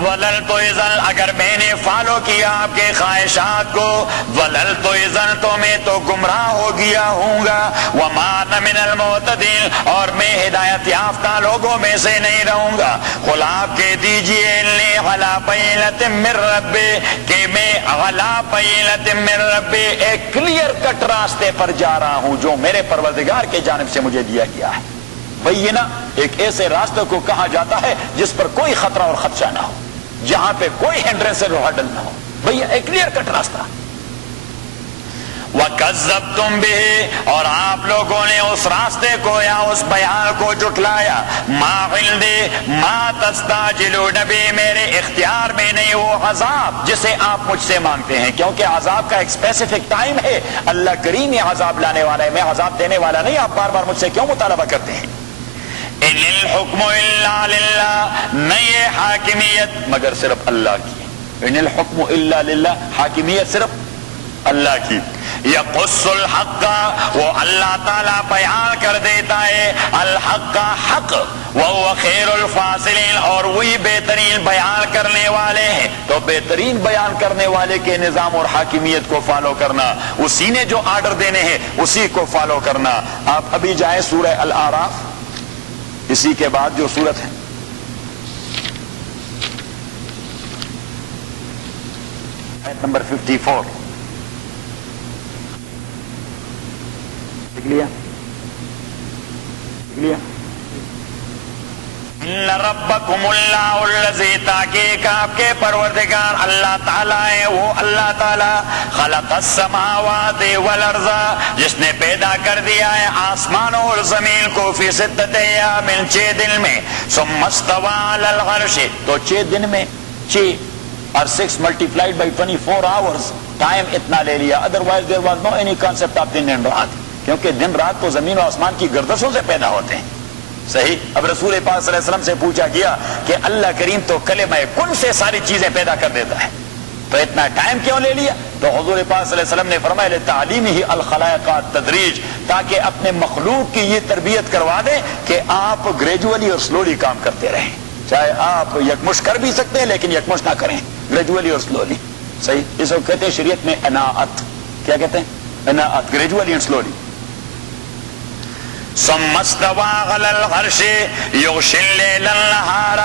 وللت اذن، اگر میں نے فالو کیا آپ کے خواہشات کو، وللت اذن، تو میں تو گمراہ ہو گیا ہوں گا. وما انا من المعتدین، اور میں ہدایت یافتہ لوگوں میں سے نہیں رہوں گا. قل آپ کہہ دیجئے انی علی بینۃ من ربی، کہ میں علی بینۃ من ربی، ایک کلیئر کٹ راستے پر جا رہا ہوں جو میرے پروردگار کے جانب سے مجھے دیا گیا ہے. بینہ ایک ایسے راستے کو کہا جاتا ہے جس پر کوئی خطرہ اور خدشہ نہ ہو، جہاں پہ کوئی ہینڈرنس اور ہرڈل نہ ہو. بھئی ایک کلیئر کٹ راستہ. وَكَذَّبْتُمْ بِهِ، اور آپ لوگوں نے اس راستے کو یا اس بیان کو جھٹلایا. مَا عِنْدِي مَا تَسْتَعْجِلُونَ بِهِ، میرے اختیار میں نہیں وہ عذاب جسے آپ مجھ سے مانگتے ہیں، کیونکہ عذاب کا ایک اسپیسیفک ٹائم ہے. اللہ کریم یہ عذاب لانے والا ہے، میں عذاب دینے والا نہیں. آپ بار بار مجھ سے کیوں مطالبہ کرتے ہیں؟ ان الحکم الا للہ، نہیں ہے حاکمیت مگر صرف اللہ کی. ان الحکم الا للہ، حاکمیت صرف اللہ کی. یقص الحق، وہ اللہ تعالیٰ بیان کر دیتا ہے الحق کا حق. وہو خیر الفاصلین، اور وہی بہترین بیان کرنے والے ہیں. تو بہترین بیان کرنے والے کے نظام اور حاکمیت کو فالو کرنا، اسی نے جو آرڈر دینے ہیں اسی کو فالو کرنا. آپ ابھی جائیں سورہ الاعراف، اسی کے بعد جو سورت ہے آیت نمبر 54. لکھ لیا؟ ان ربکم اللہ الذی، تاکہ آپ کے پروردگار اللہ تعالیٰ ہے، وہ اللہ تعالیٰ خلق السماوات والارض، جس نے پیدا کر دیا ہے آسمانوں اور زمین کو، فی ستۃ ایام، 6 دن میں، ثم استوى علی العرش، تو 6 دن میں 6 اور 6 multiplied by 24 hours ٹائم اتنا لے لیا. Otherwise there was no any concept of دن اینڈ رات، کیونکہ دن رات تو زمین و آسمان کی گردشوں سے پیدا ہوتے ہیں. صحیح. اب رسول پاک صلی اللہ علیہ وسلم سے پوچھا گیا کہ اللہ کریم تو کلمہ کن سے ساری چیزیں پیدا کر دیتا ہے، تو اتنا ٹائم کیوں لے لیا؟ تو حضور پاک صلی اللہ علیہ وسلم نے فرمایا لتعلیمہ الخلائق التدریج، تاکہ اپنے مخلوق کی یہ تربیت کروا دیں کہ آپ گریجولی اور سلولی کام کرتے رہیں. چاہے آپ یکمش کر بھی سکتے ہیں لیکن یکمش نہ کریں، گریجولی اور سلولی. صحیح. اس کو کہتے ہیں شریعت میں اناعت. کیا کہتے ہیں؟ اناعت، گریجولی اینڈ سلولی. ثم استوى على العرش یغشی اللیل النہار،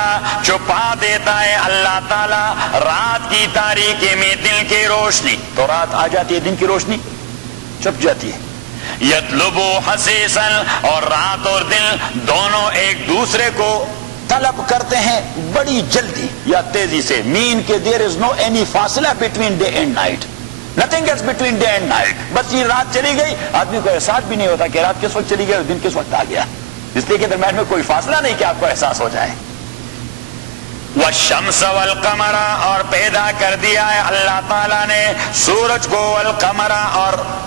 چھپا دیتا ہے اللہ تعالیٰ رات کی تاریکی میں دن کی روشنی، تو رات آ جاتی ہے، دن کی روشنی چھپ جاتی ہے. یطلب حثیثا، اور رات اور دن دونوں ایک دوسرے کو طلب کرتے ہیں بڑی جلدی یا تیزی سے. مین کہ دیر از نو اینی فاصلہ between day and night, nothing else between day and night. بس یہ رات چلی گئی، آدمی کو احساس بھی نہیں ہوتا کہ رات کس وقت چلی گئی اور دن کس وقت آ گیا، اس لیے کہ درمیان میں کوئی فاصلہ نہیں کہ آپ کو احساس ہو جائے. والشمس والقمر، اور پیدا کر دیا ہے اللہ تعالیٰ نے سورج کو، والقمر،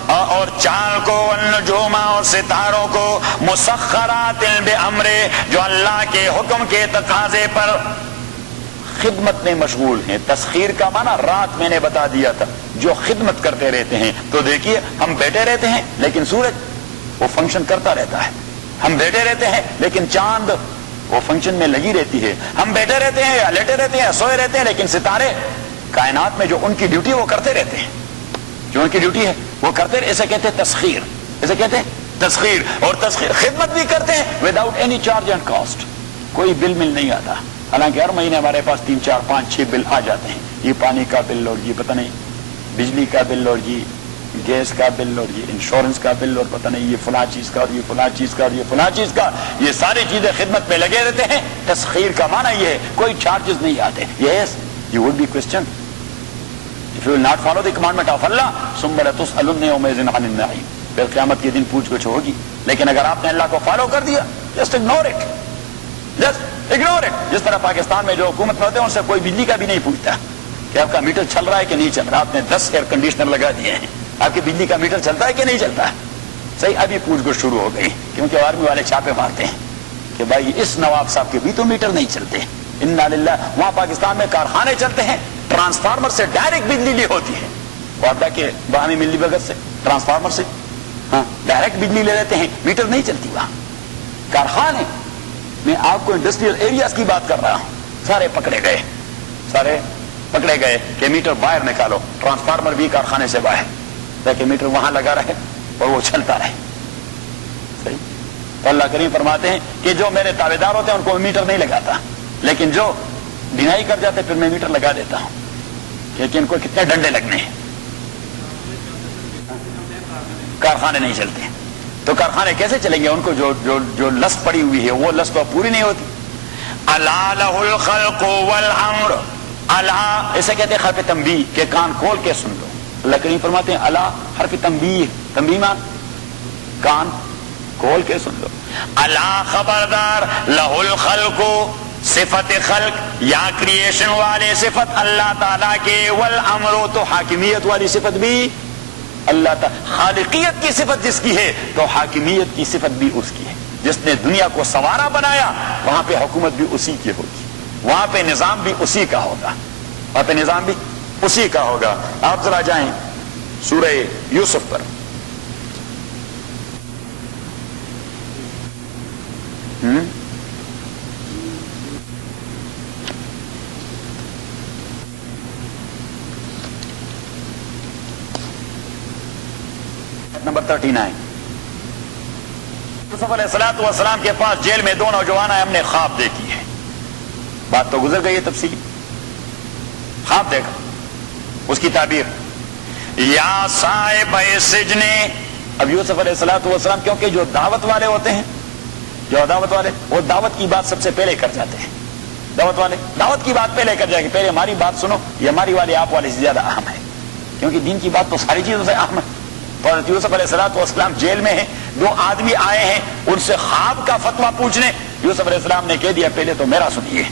اور چاند کو، والنجوم، اور ستاروں کو، مسخرات بامر، جو اللہ کے حکم کے تقاضے پر خدمت میں مشغول ہیں. تسخیر کا معنی رات میں نے بتا دیا تھا، جو خدمت کرتے رہتے ہیں. تو دیکھیے ہم بیٹھے رہتے ہیں لیکن سورج وہ فنکشن کرتا رہتا ہے، ہم بیٹھے رہتے ہیں لیکن چاند وہ فنکشن میں لگی رہتی ہے، ہم بیٹھے رہتے ہیں یا لیٹے رہتے ہیں یا سوئے رہتے ہیں، لیکن ستارے کائنات میں جو ان کی ڈیوٹی وہ کرتے رہتے ہیں، جو ان کی ڈیوٹی ہے وہ کرتے رہتے. اسے کہتے ہیں تسخیر، اسے کہتے ہیں تسخیر. اور تسخیر خدمت بھی کرتے ہیں without any charge and cost, کوئی بل مل نہیں آتا. حالانکہ ہر مہینے ہمارے پاس 3 4 5 6 بل آ جاتے ہیں، یہ پانی کا بل اور یہ پتہ نہیں بجلی کا بل اور یہ گیس کا بل اور یہ انشورنس کا بل اور پتہ نہیں یہ فلاں چیز کا اور یہ فلاں چیز کا اور یہ فلاں چیز کا. یہ ساری چیزیں خدمت میں لگے رہتے ہیں. تسخیر کا معنی یہ ہے کوئی چارجز نہیں آتے. Yes you would be question if you will not follow the commandment of Allah ثم لتسألن يومئذ عن النعيم، پھر قیامت کے دن پوچھ گچھ ہوگی. لیکن اگر آپ نے اللہ کو فالو کر دیا، just ignore it, just ignore it. جس طرح پاکستان میں جو حکومت میں ہوتے ہیں ان سے کوئی بجلی کا بھی نہیں پوچھتا کہ آپ کا میٹر چل رہا ہے کہ نہیں چل رہا. آپ نے 10 ایئر کنڈیشنر لگا دیے ہیں، آپ کی بجلی کا میٹر چلتا ہے کہ نہیں چلتا ہے. صحیح. ابھی پوچھ گچھ شروع ہو گئی کیونکہ آرمی والے چھاپے مارتے ہیں کہ بھائی اس نواب صاحب کے بھی تو میٹر نہیں چلتے. انا للہ. وہاں پاکستان میں کارخانے چلتے ہیں، ٹرانسفارمر سے ڈائریکٹ بجلی لی ہوتی ہے، وعدہ کے باہمی ملی بھگت سے ٹرانسفارمر سے ڈائریکٹ بجلی لے لیتے ہیں، میٹر نہیں چلتی وہاں. کارخانے میں آپ کو انڈسٹریل ایریاز کی بات کر رہا ہوں، سارے پکڑے گئے کہ میٹر باہر نکالو. ٹرانسفارمر بھی کارخانے سے باہر، تاکہ میٹر وہاں لگا رہے اور وہ چلتا رہے. صحیح. تو اللہ کریم فرماتے ہیں کہ جو میرے تابع دار ہوتے ہیں ان کو میٹر نہیں لگاتا، لیکن جو ڈینائی کر جاتے پھر میں میٹر لگا دیتا ہوں، کیونکہ ان کو کتنے ڈنڈے لگنے ہیں. کارخانے نہیں چلتے تو کارخانے کیسے چلیں گے؟ ان کو جو لست پڑی ہوئی ہے وہ لست تو پوری نہیں ہوتی. الا لہ الخلق والامر، الا اسے کہتے ہیں حرف تنبیہ کہ کان کھول کے سن لو. اللہ کریم فرماتے ہیں الا حرف تنبیہ، تنبیہ مان کان کھول کے سن لو. الا خبردار، لہ الخلق صفت خلق یا کریشن والے صفت اللہ تعالیٰ کے، والامر تو حاکمیت والی صفت بھی اللہ تعالیٰ. خالقیت کی صفت جس کی ہے تو حاکمیت کی صفت بھی اس کی ہے. جس نے دنیا کو سوارا بنایا وہاں پہ حکومت بھی اسی کی ہوگی، وہاں پہ نظام بھی اسی کا ہوگا، وہاں پہ نظام بھی اسی کا ہوگا. آپ ذرا جائیں سورہ یوسف پر. نمبر 39. یوسف علیہ السلام کے پاس جیل میں 2 نوجوان آئے، ہم نے خواب دیکھی ہے. بات تو گزر گئی ہے تفصیل. خواب دیکھا، اس کی تعبیر یا صاحب السجن. اب یوسف علیہ السلام کیونکہ جو دعوت والے ہوتے ہیں جو دعوت والے وہ دعوت کی بات سب سے پہلے کر جاتے ہیں. دعوت والے دعوت کی بات پہلے کر جائیں گے. پہلے ہماری بات سنو، یہ ہماری والے آپ والے سے زیادہ اہم ہے، کیونکہ دین کی بات تو ساری چیزوں سے اہم ہے. حضرت یوسف علیہ السلام جیل میں ہیں، 2 آدمی آئے ہیں ان سے خواب کا فتویٰ پوچھنے. یوسف علیہ السلام نے کہہ دیا پہلے تو میرا سنیے.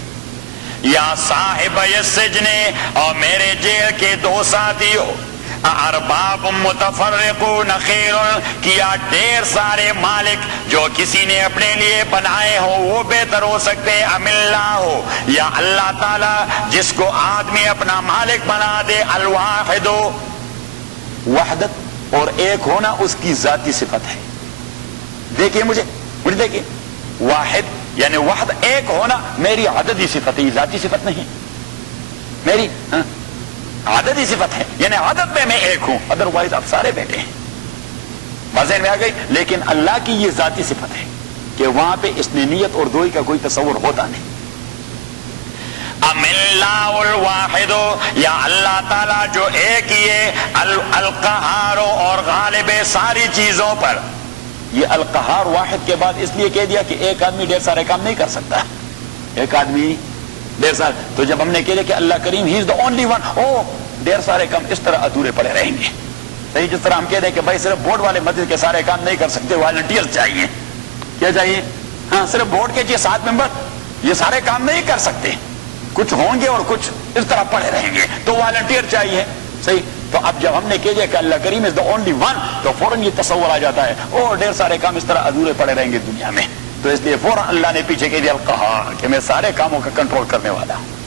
یا صاحب السجن، اور میرے جیل کے 2 ساتھیوں، ارباب متفرقون خیر، کیا ڈھیر سارے مالک جو کسی نے اپنے لیے بنائے ہو وہ بہتر ہو سکتے، ام اللہ ہو، یا اللہ تعالی جس کو آدمی اپنا مالک بنا دے. الواحد، وحدت اور ایک ہونا اس کی ذاتی صفت ہے. دیکھیے مجھے دیکھیے، واحد یعنی وحد، ایک ہونا میری عددی صفت ہے، یہ ذاتی صفت نہیں، میری عددی صفت ہے. یعنی عدد میں ایک ہوں، ادروائز اب سارے بیٹے ہیں. مزے میں آ گئی. لیکن اللہ کی یہ ذاتی صفت ہے کہ وہاں پہ اس نے نیت اور دوئی کا کوئی تصور ہوتا نہیں. ام اللہ الواحد، یا اللہ تعالیٰ جو ایک ہی ہے، القہار اور غالب ساری چیزوں پر. یہ القہار واحد کے بعد اس لیے کہہ دیا کہ ایک آدمی ڈھیر سارے کام نہیں کر سکتا، ایک آدمی ڈھیر سارے. تو جب ہم نے کہہ دیا کہ اللہ کریم ہی از دا اونلی ون، ڈھیر سارے کام اس طرح ادھورے پڑے رہیں گے. صحیح، جس طرح ہم کہہ دیں کہ بھائی صرف بورڈ والے مسجد کے سارے کام نہیں کر سکتے، والنٹیئر چاہیے. کیا چاہیے؟ ہاں، صرف بورڈ کے 7 ممبر یہ سارے کام نہیں کر سکتے، کچھ ہوں گے اور کچھ اس طرح پڑے رہیں گے، تو والنٹیئر چاہیے. صحیح. تو اب جب ہم نے کہہ دیا کہ اللہ کریم از دا اونلی ون، تو فوراً یہ تصور آ جاتا ہے ڈھیر سارے کام اس طرح ادھورے پڑے رہیں گے دنیا میں. تو اس لیے فوراً اللہ نے پیچھے کہہ دیا القہار، کہ میں سارے کاموں کا کنٹرول کرنے والا ہوں.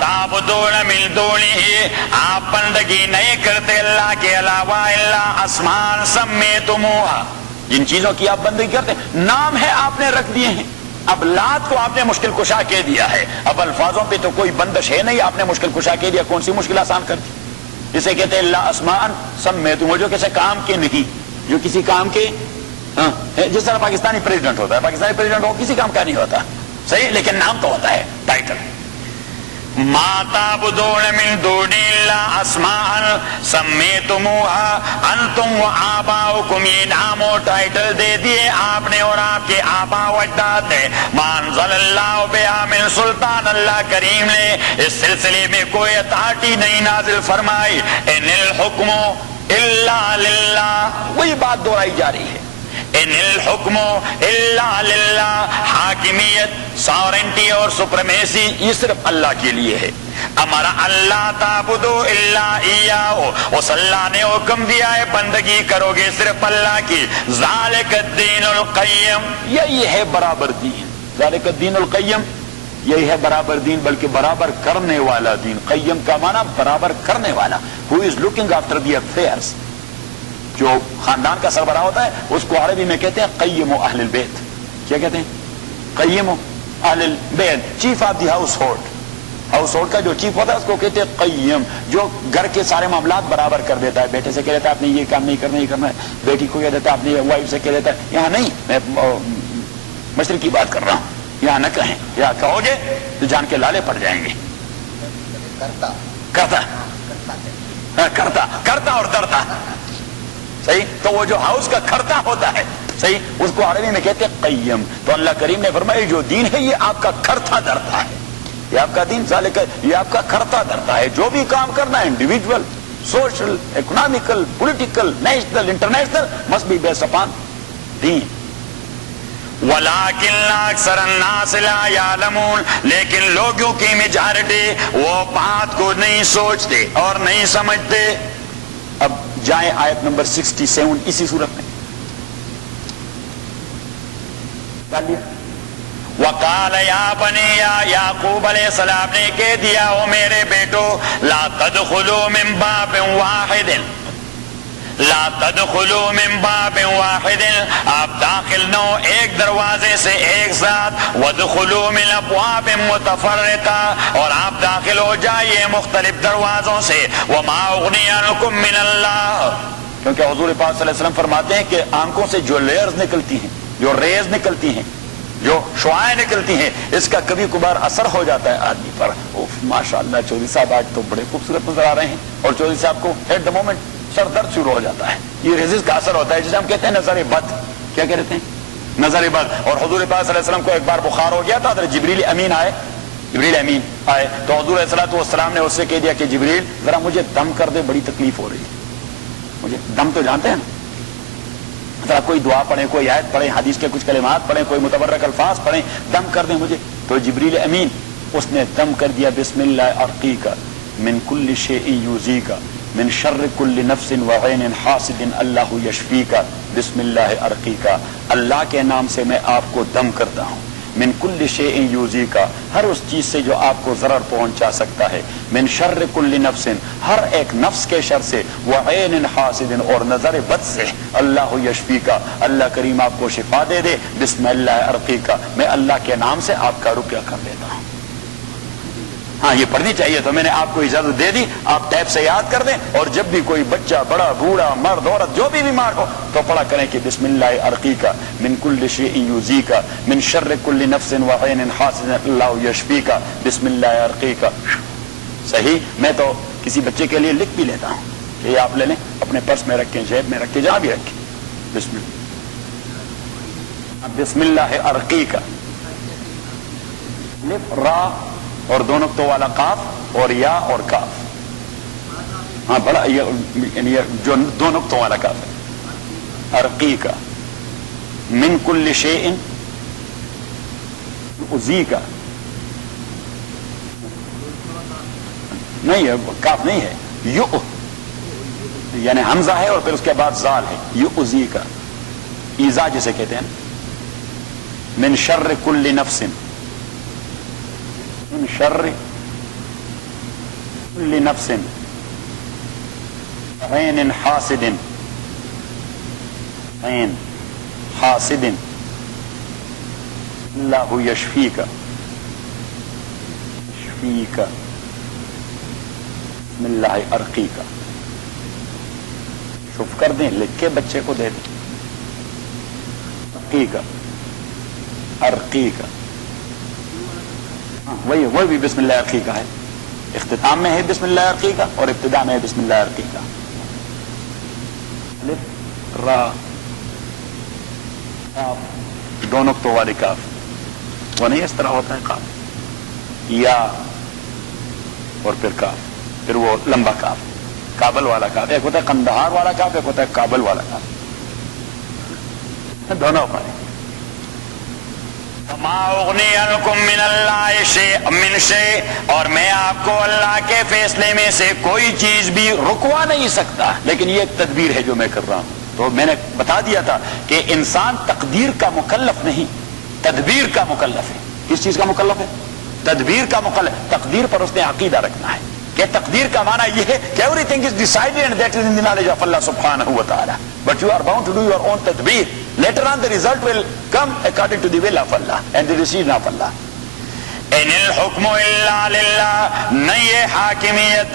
تعبدون من دونه، آپ بندگی نہیں کرتے اللہ کے علاوہ، الا اسمان سمیتموها، جن چیزوں کی آپ بندگی کرتے ہیں نام ہے آپ نے رکھ دیے ہیں. اب لات کو آپ نے مشکل کشا کہہ دیا ہے، اب الفاظوں پہ تو کوئی بندش ہے نہیں، آپ نے مشکل کشا کہہ دیا. کون سی مشکل آسان کر دی؟ جسے کہتے ہیں اللہ اسمان سمیتموها، جو کسی کام کے نہیں، جو کسی کام کے، جس طرح پاکستانی پریزیڈنٹ ہوتا ہے، پاکستانی پریزیڈنٹ ہو کسی کام کا نہیں ہوتا. صحیح، لیکن نام تو ہوتا ہے، ٹائٹل. ما تعبدون من دون اللہ اسماء سمیتموها انتم و آباؤکم، یہ نام و ٹائٹل دے دیے آپ نے اور آپ کے آبا و اجداد نے. ما انزل اللہ بہا من سلطان، اللہ کریم نے اس سلسلے میں کوئی اتھارٹی نہیں نازل فرمائی. ان الحکم الا للہ، وہی بات دہرائی جا رہی ہے. ان الحکم الا للہ، حاکمیت، ساورنٹی اور سپرمیسی یہ صرف اللہ کے لیے ہے. ہمارا اللہ تعبدو الا ایاہ، اس اللہ نے حکم دیا ہے بندگی کرو گے صرف اللہ کی. ذالک الدین القیم، یہی ہے برابر دین. ذالک الدین القیم، یہی ہے برابر دین، بلکہ برابر کرنے والا دین. قیم کا معنی برابر کرنے والا، who is looking after the affairs. جو خاندان کا سربراہ ہوتا ہے اس کو عربی میں کہتے ہیں قیم اہل البیت. کیا کہتے ہیں؟ قیم اہل البیت، chief of the household. Household کا جو چیف ہوتا ہے اس کو کہتے ہیں قیم، جو گھر کے سارے معاملات برابر کر دیتا ہے. بیٹے سے کہہ دیتا ہے آپ نے یہ کام نہیں کرنا، یہ کرنا ہے. بیٹی کو کہہ دیتا ہے آپ نے، وائف سے کہہ دیتا ہے. یہاں نہیں، میں مشرق کی بات کر رہا ہوں، یہاں نہ کہیں، یہاں کہو گے تو جان کے لالے پڑ جائیں گے. کرتا اور ڈرتا. صحیح. تو وہ جو ہاؤس کا کھرتا ہوتا ہے، صحیح، اس کو عربی میں کہتے ہیں قیم. تو اللہ کریم نے فرمایا جو دین ہے یہ آپ کا کھرتا درتا ہے. یہ آپ کا دین ذالک، یہ آپ کا کھرتا درتا ہے. جو بھی کام کرنا ہے، individual, social, economical, political, national, international, must be based upon دین. وَلَٰكِنَّ أَكْثَرَ النَّاسِ لَا يَعْلَمُونَ، لیکن لوگوں کی میجارٹی وہ بات کو نہیں سوچتے اور نہیں سمجھتے. اب جائیں آیت نمبر 67 اسی صورت میں. وَقَالَ يَا بَنِيَّ، یعقوب علیہ السلام نے کہہ دیا او میرے بیٹو، لَا تَدْخُلُوا مِن بَابٍ وَاحِدٍ، لا تدخلوا من باب واحد، آپ داخل نہ ہو ایک دروازے سے ایک ساتھ. وادخلوا من ابواب متفرقہ، اور آپ داخل ہو جائیے مختلف دروازوں سے. وما اغنی عنکم من اللہ، کیونکہ حضور پاک صلی اللہ علیہ وسلم فرماتے ہیں کہ آنکھوں سے جو لیئرز نکلتی ہیں، جو ریز نکلتی ہیں، جو شعاعیں نکلتی ہیں، اس کا کبھی کبھار اثر ہو جاتا ہے آدمی پر. ماشاءاللہ چودھری صاحب آج تو بڑے خوبصورت نظر آ رہے ہیں، اور چودھری صاحب کو ایٹ دا مومنٹ سر درد شروع ہو جاتا ہے. یہ ریزز کا اثر ہوتا ہے، جسے ہم کہتے ہیں نظر بد. کیا کہتے ہیں؟ نظر بد. اور حضور پاک صلی اللہ علیہ وسلم کو ایک بار بخار ہو گیا تھا، حضرت جبریل امین آئے تو حضور علیہ السلام نے اس سے کہہ دیا کہ جبریل ذرا مجھے دم کر دے، بڑی تکلیف ہو رہی ہے مجھے. دم تو جانتے ہیں نا، ذرا کوئی دعا پڑھیں، کوئی آیت پڑھیں، حدیث کے کچھ کلمات پڑھیں، کوئی متبرک الفاظ پڑھیں، دم کر دیں مجھے. تو جبریل امین اس نے دم کر دیا، بسم اللہ ارقیک من کل شیء یؤذیک من شر کل نفس وعین حاسد اللہ یشفیک بسم اللہ ارقیک. اللہ کے نام سے میں آپ کو دم کرتا ہوں. من کل شیء یؤذیک، ہر اس چیز سے جو آپ کو ضرر پہنچا سکتا ہے. من شر کل نفس، ہر ایک نفس کے شر سے. وعین حاسد، اور نظر بد سے. اللہ یشفیک، اللہ کریم آپ کو شفا دے دے. بسم اللہ ارقیک، میں اللہ کے نام سے آپ کا رقیہ کر لیتا ہوں. ہاں یہ پڑھنی چاہیے، تو میں نے آپ کو اجازت دے دی، آپ ٹیپ سے یاد کر دیں. اور جب بھی کوئی بچہ، بڑا بوڑھا، مرد عورت جو بھی بیمار ہو تو پڑھا کریں کہ بسم اللہ ارقیک من کل شیء یؤذیک من شر کل نفس وعین حاسد اللہ یشفیک بسم اللہ ارقیک. صحیح. میں تو کسی بچے کے لیے لکھ بھی لیتا ہوں کہ یہ آپ لے لیں، اپنے پرس میں رکھیں، جیب میں رکھیں، جہاں بھی رکھیں. بسم اللہ ارقیک، را اور دو نقطوں والا قاف اور یا اور کاف. ہاں بڑا یہ جو دو نقطوں والا کاف ہے. ارقیک من کل شیء یؤذیک، نہیں ہے کاف نہیں ہے، یو یعنی حمزہ ہے اور پھر اس کے بعد زال ہے. یؤذیک، ایذا جسے کہتے ہیں. من شر کل نفس، من شر کل نفس عین حاسد، عین حاسد اللہ یشفیک، یشفیک بسم اللہ ارقیک. شف کر دیں، لکھ کے بچے کو دے دیں. ارقیک، ارقیک، وہی بھی بسم اللہ ارقیک ہے. اختتام میں ہے بسم اللہ ارقیک اور ابتدا میں ہے بسم اللہ ارقیک. الف را کاف، دو نقطوں والی کاف، وہ نہیں اس طرح ہوتا ہے کاف، یا اور پھر کاف، پھر وہ لمبا کاف، کابل والا کاف. ایک ہوتا ہے قندہار والا کاف، ایک ہوتا ہے کابل والا کاف، دونوں پڑھیں. ما اغنی عنکم من اللہ شیء من شیء، اور میں آپ کو اللہ کے فیصلے میں سے کوئی چیز بھی رکوا نہیں سکتا. لیکن یہ ایک تدبیر ہے جو میں کر رہا ہوں. تو میں نے بتا دیا تھا کہ انسان تقدیر کا مکلف نہیں، تدبیر کا مکلف ہے. کس چیز کا مکلف ہے؟ تدبیر کا مکلف. تقدیر پر اس نے عقیدہ رکھنا ہے کہ تقدیر کا معنی یہ ہے کہ everything is decided and that is in the knowledge of اللہ سبحانہ و تعالی، but you are bound to do your own تدبیر. Later on the result will come according to the will of Allah and the decision of Allah. ان الحکم الا للہ، نہیں ہے حاکمیت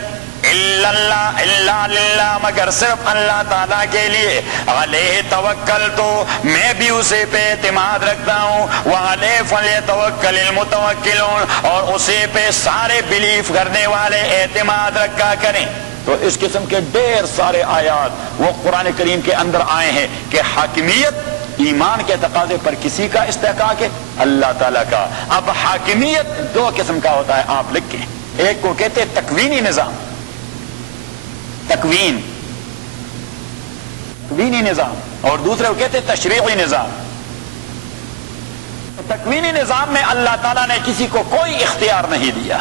الا اللہ، الا للہ مگر صرف اللہ تعالیٰ کے لیے. علیہ توکل، تو میں بھی اسے پہ اعتماد رکھتا ہوں. وعلیہ فلیتوکل المتوکلون، اور اسے پہ سارے بلیف کرنے والے اعتماد رکھا کریں. تو اس قسم کے ڈھیر سارے آیات وہ قرآن کریم کے اندر آئے ہیں کہ حاکمیت ایمان کے تقاضے پر کسی کا استحقاق ہے؟ اللہ تعالیٰ کا. اب حاکمیت دو قسم کا ہوتا ہے، آپ لکھ کے. ایک کو کہتے ہیں تکوینی نظام، تکوینی نظام، اور دوسرے کو کہتے ہیں تشریعی نظام. تکوینی نظام میں اللہ تعالیٰ نے کسی کو کوئی اختیار نہیں دیا.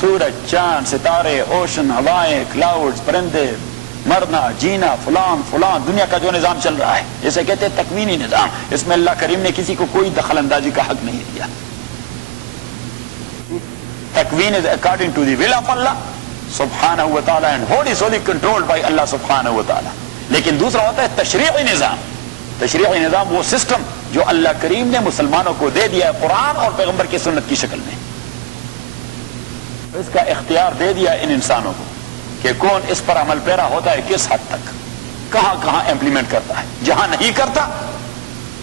سورج، چاند، ستارے، اوشن، ہوائیں، کلاؤڈز، پرندے، مرنا، جینا، فلان فلان، دنیا کا جو نظام چل رہا ہے اسے کہتے ہیں تکوینی نظام. اس میں اللہ کریم نے کسی کو کوئی دخل اندازی کا حق نہیں دیا. تکوین is according to the will of Allah subhanahu wa ta'ala and wholly solely controlled by Allah subhanahu wa ta'ala. لیکن دوسرا ہوتا ہے تشریعی نظام. تشریعی نظام وہ سسٹم جو اللہ کریم نے مسلمانوں کو دے دیا ہے قرآن اور پیغمبر کی سنت کی شکل میں. اس کا اختیار دے دیا ان انسانوں کو کہ کون اس پر عمل پیرا ہوتا ہے، کس حد تک، کہاں کہاں امپلیمنٹ کرتا ہے. جہاں نہیں کرتا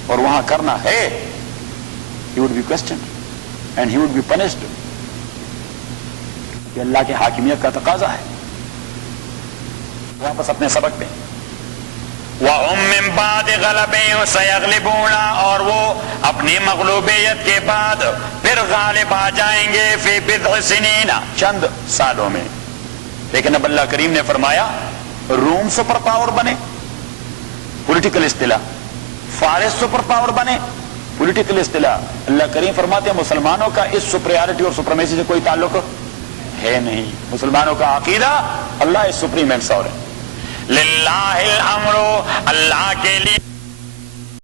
اور وہاں کرنا ہے he would be questioned and he would be punished. کہ اللہ کی حاکمیت کا تقاضا ہے. واپس اپنے سبق پہ وَهُمْ مِنْ بَعْدِ غَلَبِهِمْ سَيَغْلِبُونَ، اور وہ اپنی مغلوبیت کے بعد پھر غالب آ جائیں گے فی بضع سنین، چند سالوں میں۔ لیکن اب اللہ کریم نے فرمایا روم سپر پاور بنے، پولیٹیکل اصطلاح، فارس سپر پاور بنے، پولیٹیکل اصطلاح۔ اللہ کریم فرماتے ہیں مسلمانوں کا اس سپریارٹی اور سپریمیسی سے کوئی تعلق ہے نہیں، مسلمانوں کا عقیدہ اللہ از سپریم اینڈ ساورن۔ للہ الامر، اللہ کے لیے